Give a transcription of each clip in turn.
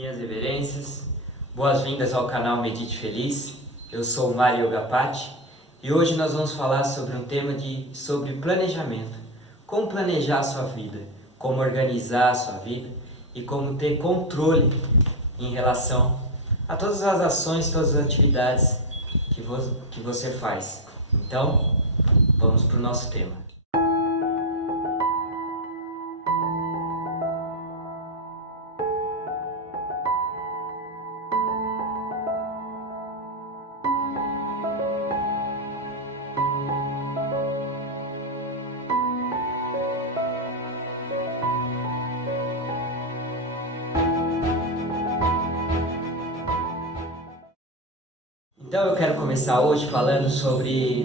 Minhas reverências, boas-vindas ao canal Medite Feliz. Eu sou o Mário Yogapati e hoje nós vamos falar sobre um tema sobre planejamento. Como planejar a sua vida, como organizar a sua vida e como ter controle em relação a todas as ações, todas as atividades que você faz. Então, vamos para o nosso tema. Então eu quero começar hoje falando sobre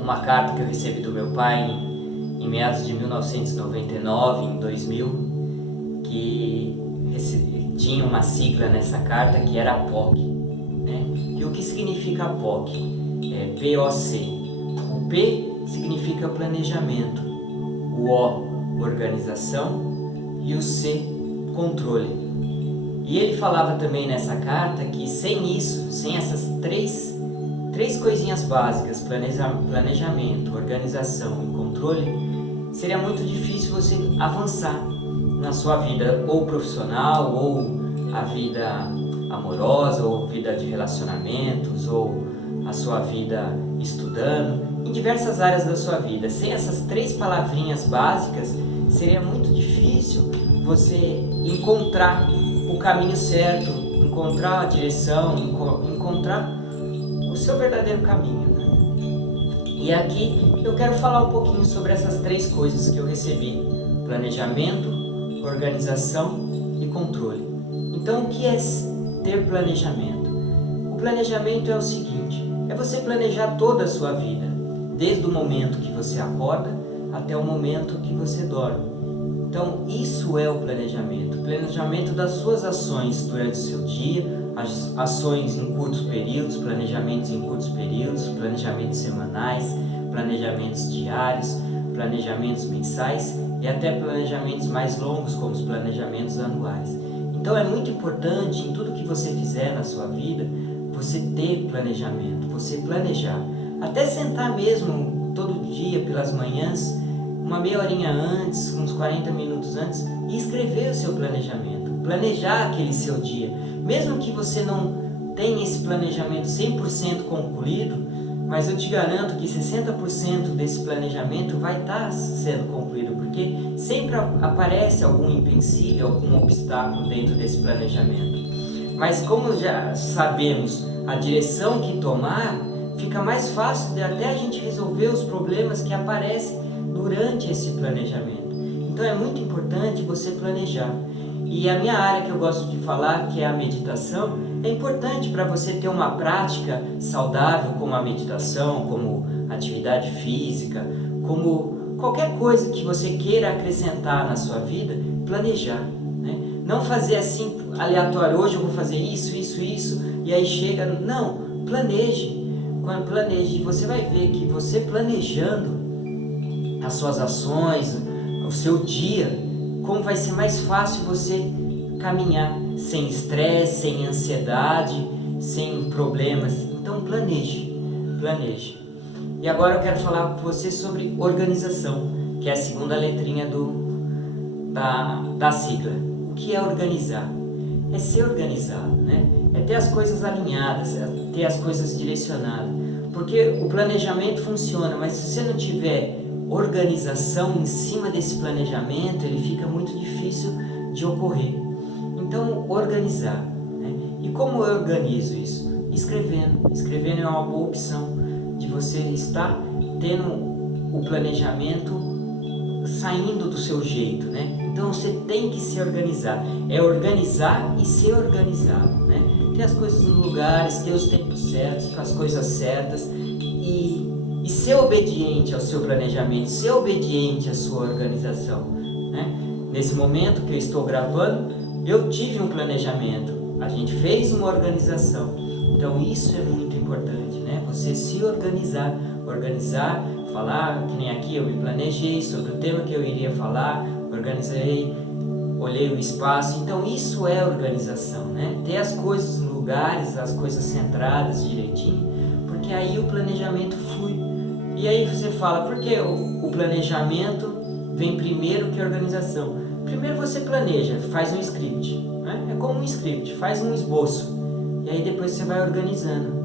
uma carta que eu recebi do meu pai em meados de 1999, em 2000, que tinha uma sigla nessa carta que era POC, né? E o que significa POC? POC. O P significa planejamento, o O, organização, e o C, controle. E ele falava também nessa carta que sem isso, sem essas três coisinhas básicas, planejamento, organização e controle, seria muito difícil você avançar na sua vida, ou profissional, ou a vida amorosa, ou vida de relacionamentos, ou a sua vida estudando, em diversas áreas da sua vida. Sem essas três palavrinhas básicas, seria muito difícil você encontrar o caminho certo, encontrar a direção, encontrar o seu verdadeiro caminho, né? E aqui eu quero falar um pouquinho sobre essas três coisas que eu recebi: planejamento, organização e controle. Então, o que é ter planejamento? O planejamento é o seguinte: é você planejar toda a sua vida, desde o momento que você acorda até o momento que você dorme. Então, isso é o planejamento das suas ações durante o seu dia, as ações em curtos períodos, planejamentos em curtos períodos, planejamentos semanais, planejamentos diários, planejamentos mensais e até planejamentos mais longos, como os planejamentos anuais. Então, é muito importante em tudo que você fizer na sua vida, você ter planejamento, você planejar. Até sentar mesmo todo dia pelas manhãs, uma meia horinha antes, uns 40 minutos antes, e escrever o seu planejamento, planejar aquele seu dia. Mesmo que você não tenha esse planejamento 100% concluído, mas eu te garanto que 60% desse planejamento vai estar sendo concluído, porque sempre aparece algum empecilho, algum obstáculo dentro desse planejamento. Mas como já sabemos a direção que tomar, fica mais fácil de até a gente resolver os problemas que aparecem durante esse planejamento. Então é muito importante você planejar. E a minha área que eu gosto de falar, que é a meditação, é importante para você ter uma prática saudável, como a meditação, como atividade física, como qualquer coisa que você queira acrescentar na sua vida, planejar, né? Não fazer assim aleatório: hoje eu vou fazer isso, e aí chega. Não, planeje. Quando planeje, você vai ver que você planejando as suas ações, o seu dia, como vai ser mais fácil você caminhar sem estresse, sem ansiedade, sem problemas. Então planeje. E agora eu quero falar com você sobre organização, que é a segunda letrinha da sigla. O que é organizar? É ser organizado, né? É ter as coisas alinhadas, é ter as coisas direcionadas. Porque o planejamento funciona, mas se você não tiver organização em cima desse planejamento, ele fica muito difícil de ocorrer. Então, organizar, né? E como eu organizo isso? Escrevendo é uma boa opção de você estar tendo o planejamento saindo do seu jeito, né? Então você tem que se organizar, é organizar e ser organizado, né? Ter as coisas nos lugares, ter os tempos certos para as coisas certas e ser obediente ao seu planejamento, ser obediente à sua organização, né? Nesse momento que eu estou gravando, eu tive um planejamento, a gente fez uma organização. Então isso é muito importante, né? Você se organizar, falar, que nem aqui eu me planejei sobre o tema que eu iria falar, olhei o espaço. Então isso é organização, né? Ter as coisas no lugares, as coisas centradas direitinho, porque aí o planejamento flui. E aí você fala, por que o planejamento vem primeiro que a organização? Primeiro você planeja, faz um script, né? É como um script, faz um esboço, e aí depois você vai organizando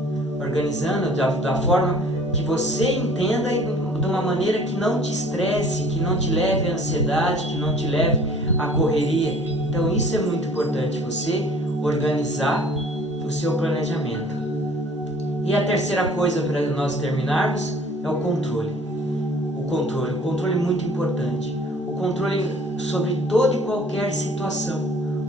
da forma que você entenda e de uma maneira que não te estresse, que não te leve à ansiedade, que não te leve à correria. Então isso é muito importante, você organizar o seu planejamento. E a terceira coisa para nós terminarmos é o controle. O controle é muito importante. O controle sobre toda e qualquer situação.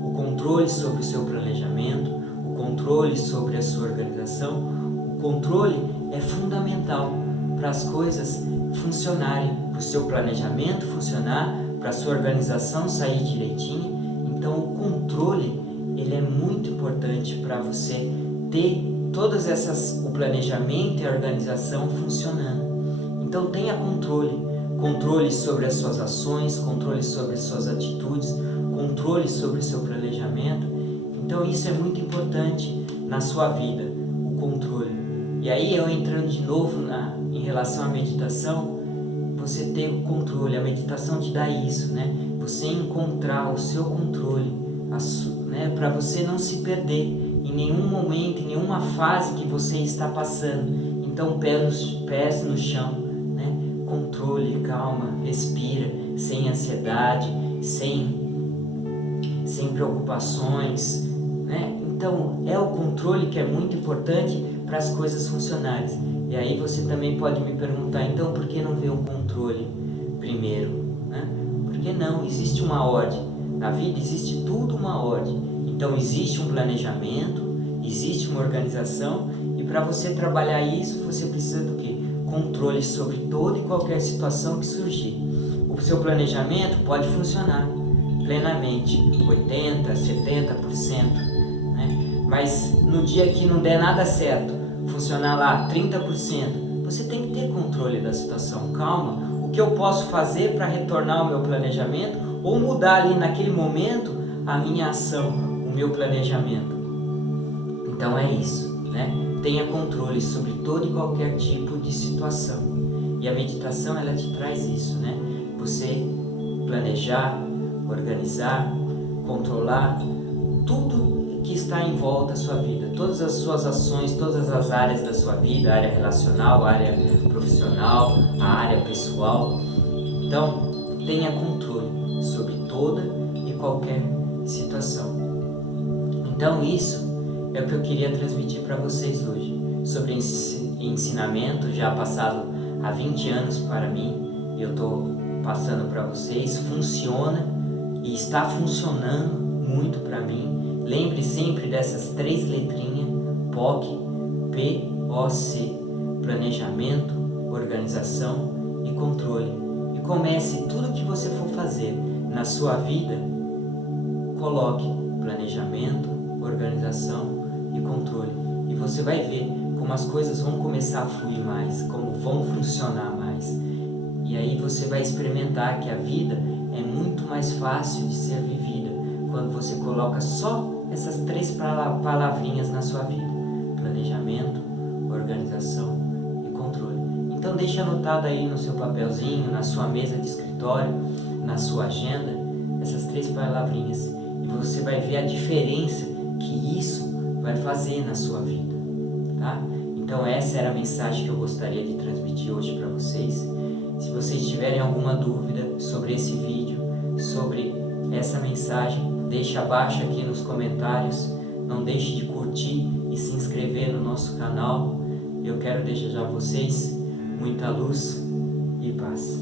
O controle sobre o seu planejamento, o controle sobre a sua organização. O controle é fundamental para as coisas funcionarem, para o seu planejamento funcionar, para a sua organização sair direitinho. Então o controle ele é muito importante para você ter todas essas, o planejamento e a organização funcionando. Então tenha controle sobre as suas ações, controle sobre as suas atitudes, controle sobre o seu planejamento. Então isso é muito importante na sua vida, o controle. E aí eu entrando de novo em relação à meditação, você ter o controle, a meditação te dá isso, né? Você encontrar o seu controle, né? Para você não se perder em nenhum momento, em nenhuma fase que você está passando. Então pés no chão, né? Controle, calma, respira, sem ansiedade, sem preocupações, né? Então é o controle que é muito importante para as coisas funcionarem. E aí você também pode me perguntar, então por que não vê um controle primeiro, né? Porque não, existe uma ordem. Na vida existe tudo uma ordem. Então existe um planejamento, existe uma organização, e para você trabalhar isso, você precisa do quê? Controle sobre toda e qualquer situação que surgir. O seu planejamento pode funcionar plenamente, 80%, 70%, né? Mas no dia que não der nada certo, funcionar lá 30%, você tem que ter controle da situação. Calma, o que eu posso fazer para retornar ao meu planejamento ou mudar ali naquele momento a minha ação, o meu planejamento. Então é isso, né? Tenha controle sobre todo e qualquer tipo de situação. E a meditação ela te traz isso, né? Você planejar, organizar, controlar tudo que está em volta da sua vida, todas as suas ações, todas as áreas da sua vida, a área relacional, a área profissional, a área pessoal. Então, tenha controle sobre toda e qualquer situação. Então, isso é o que eu queria transmitir para vocês hoje, sobre ensinamento, já passado há 20 anos para mim, eu estou passando para vocês, funciona e está funcionando muito para mim. Lembre sempre dessas 3 letrinhas, POC, P-O-C, planejamento, organização e controle. E comece tudo que você for fazer na sua vida, coloque planejamento, organização e controle. E você vai ver como as coisas vão começar a fluir mais, como vão funcionar mais. E aí você vai experimentar que a vida é muito mais fácil de ser vivida quando você coloca só essas 3 palavrinhas na sua vida: planejamento, organização e controle. Então deixe anotado aí no seu papelzinho, na sua mesa de escritório, na sua agenda, essas 3 palavrinhas, e você vai ver a diferença que isso vai fazer na sua vida, tá? Então essa era a mensagem que eu gostaria de transmitir hoje para vocês. Se vocês tiverem alguma dúvida sobre esse vídeo, sobre essa mensagem, deixe abaixo aqui nos comentários. Não deixe de curtir e se inscrever no nosso canal. Eu quero desejar a vocês muita luz e paz.